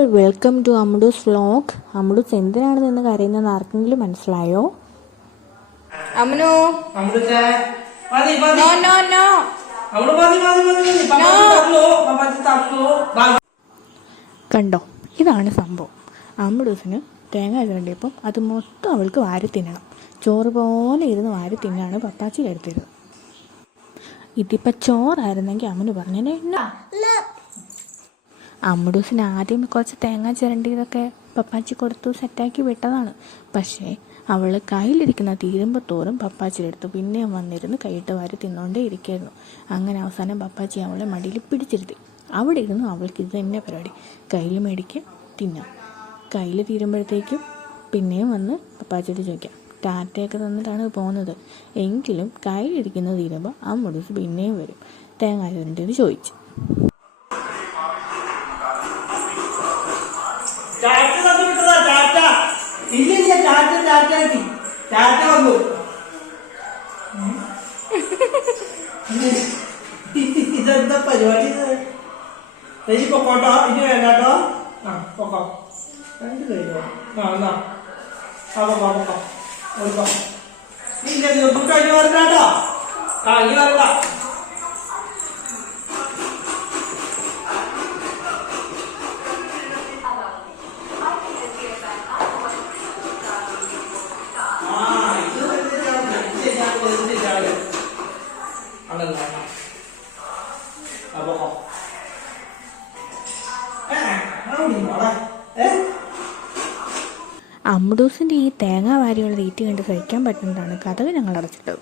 All welcome to Ammudoos vlog. Ammudoos എന്തിനാണ് നിന്ന് കരയുന്നതെന്ന് ആർക്കെങ്കിലും മനസ്സിലായോ? അമ്മുനു കണ്ടോ, ഇതാണ് സംഭവം. അമ്മുഡൂസിന് തേങ്ങ ചുരണ്ടിയപ്പം അത് മൊത്തം അവൾക്ക് വാരി തിന്നണം. ചോറ് പോലെ ഇരുന്ന് വാരി തിന്നാണ് പപ്പാച്ചി കരുത്തരുത്. ഇതിപ്പോൾ ചോറായിരുന്നെങ്കിൽ അമ്മുന് പറഞ്ഞേ. അമ്മുഡൂസിന് ആദ്യം കുറച്ച് തേങ്ങ ചിരണ്ടിയതൊക്കെ പപ്പാച്ചി കൊടുത്തു സെറ്റാക്കി വിട്ടതാണ്. പക്ഷേ അവൾ കയ്യിലിരിക്കുന്ന തീരുമ്പോൾ തോറും പപ്പാച്ചിയെടുത്ത് പിന്നെയും വന്നിരുന്ന് കൈയിട്ട് വാരി തിന്നുകൊണ്ടേ ഇരിക്കുകയായിരുന്നു. അങ്ങനെ അവസാനം പപ്പാച്ചി അവളെ മടിയിൽ പിടിച്ചിരുത്തി. അവിടെ ഇരുന്നു അവൾക്ക് ഇത് തന്നെ പരിപാടി. കയ്യിൽ മേടിക്കുക, തിന്നാം. കയ്യിൽ തീരുമ്പോഴത്തേക്കും പിന്നെയും വന്ന് പപ്പാച്ചിയോട് ചോദിക്കാം. ടാറ്റയൊക്കെ തന്നിട്ടാണ് പോകുന്നത്. എങ്കിലും കയ്യിലിരിക്കുന്നത് തീരുമ്പോൾ അമ്മുഡൂസ് പിന്നെയും വരും. തേങ്ങ ചുരണ്ടിയത് ചോദിച്ചു. ഇതെന്താ പരിപാടി? പൊക്കോട്ടോ, ഇനി വേണ്ടാട്ടോ. പൊക്കോ, രണ്ട് കഴിഞ്ഞോ? പൊക്കോ ഇല്ല, നിർബന്ധം കഴിഞ്ഞ് വരണ്ടാട്ടോ. ഇനി വരണ്ട. അമ്മുഡൂസിൻ്റെ ഈ തേങ്ങ വാരിയുള്ള തീറ്റി കണ്ട് സഹിക്കാൻ പറ്റുന്നതാണ് കഥകൾ ഞങ്ങൾ അടച്ചിട്ടത്.